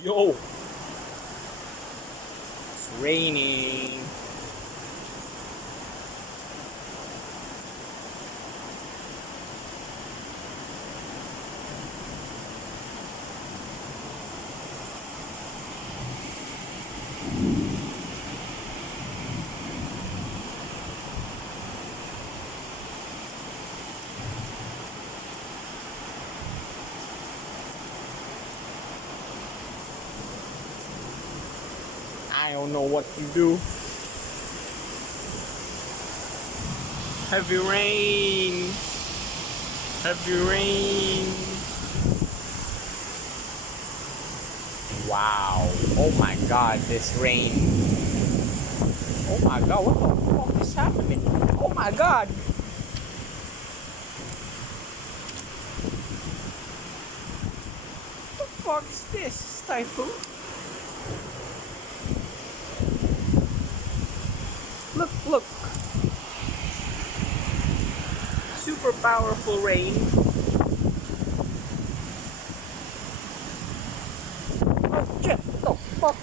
Yo, it's raining. I don't know what to do. Heavy rain. Heavy rain. Wow. Oh my god, this rain. Oh my god, what the fuck is happening? Oh my god. What the fuck is this? Typhoon? Look, look. Super powerful rain. Oh shit, what the fuck?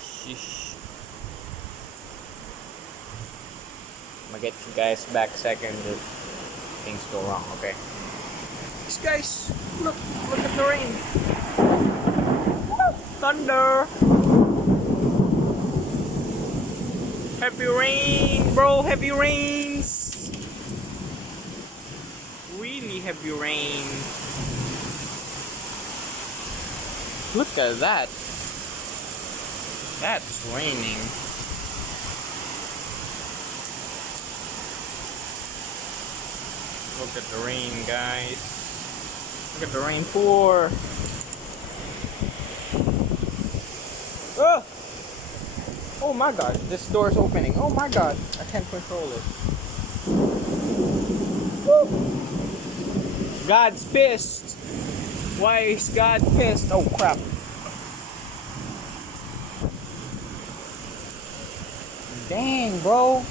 Sheesh. I'm gonna get you guys back second if things go wrong, okay? These guys, look at the rain. Thunder. Heavy rain, bro, heavy rains. Really heavy rain. Look at that. That's raining. Look at the rain, guys. Look at the rain pour. Oh! Oh my god, this door is opening. Oh my god, I can't control it. Woo! God's pissed. Why is God pissed? Oh crap. Dang, bro.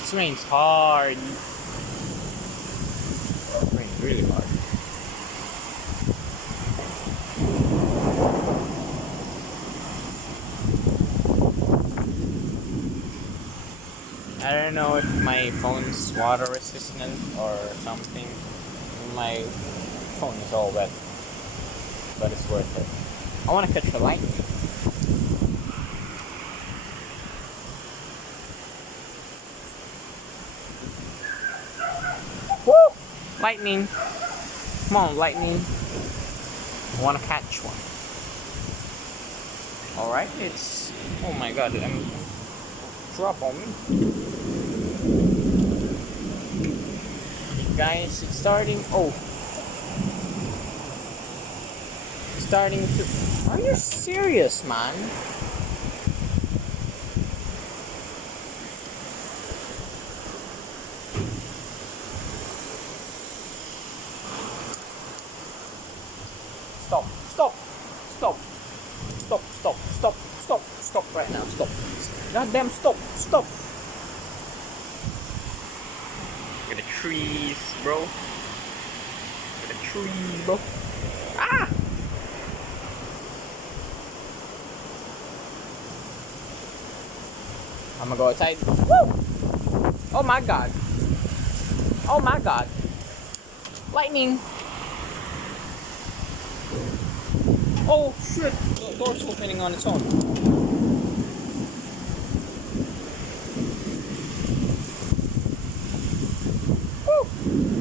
This rain's hard. It rains really hard. I don't know if my phone's water resistant or something. My phone is all wet, but it's worth it. I want to catch a lightning. Woo! Lightning! Come on, lightning. I want to catch one. Alright, it's... Oh my god, drop on me. Guys, it's starting. Oh, it's starting to. Are you serious, man? Stop! Stop! Stop! Stop! Stop! Stop! Stop! Stop right now! Stop! Goddamn! Stop! Stop! Look at the trees, bro. Look at the trees, bro. Ah! I'm gonna go outside. Woo! Oh my god. Oh my god. Lightning. Oh shit. The door's opening on its own.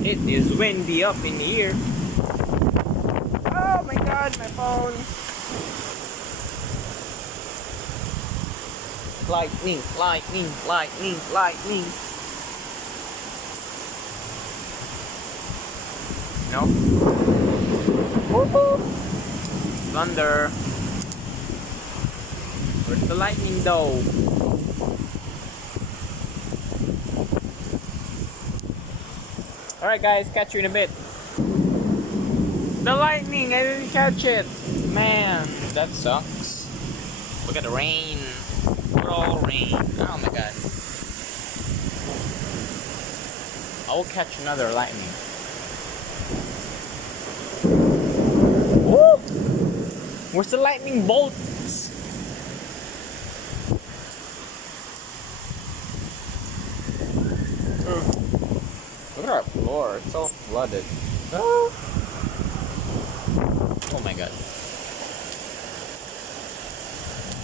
It is windy up in here. Oh my god, my phone. Lightning, lightning, lightning, lightning. No. Woohoo! Thunder. Where's the lightning though? Alright guys, catch you in a bit. The lightning, I didn't catch it. Man, that sucks. Look at the rain. Good old rain. Oh my god. I will catch another lightning. Woo! Where's the lightning bolts? Look at our floor, it's all flooded. Oh my god.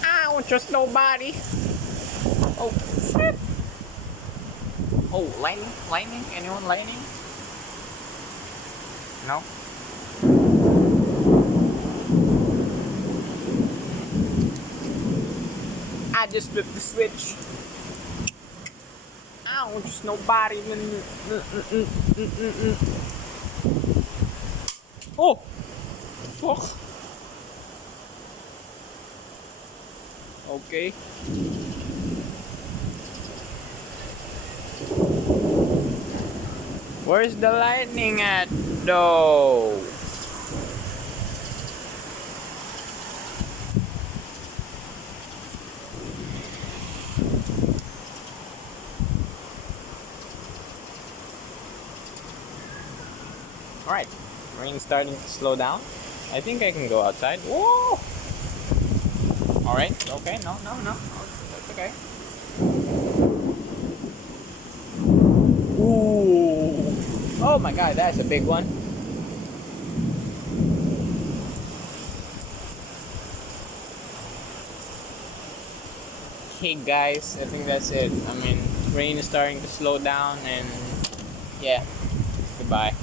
I don't trust nobody. Oh shit. Oh, lightning? Lightning? Anyone lightning? No? I just flipped the switch. I don't trust nobody. Oh! Fuck. Okay. Where's the lightning at though? Alright, rain's starting to slow down. I think I can go outside. Whoa! Alright, okay, no. That's okay. Ooh! Oh my god, that's a big one. Okay guys, I think that's it. I mean, rain is starting to slow down and yeah, goodbye.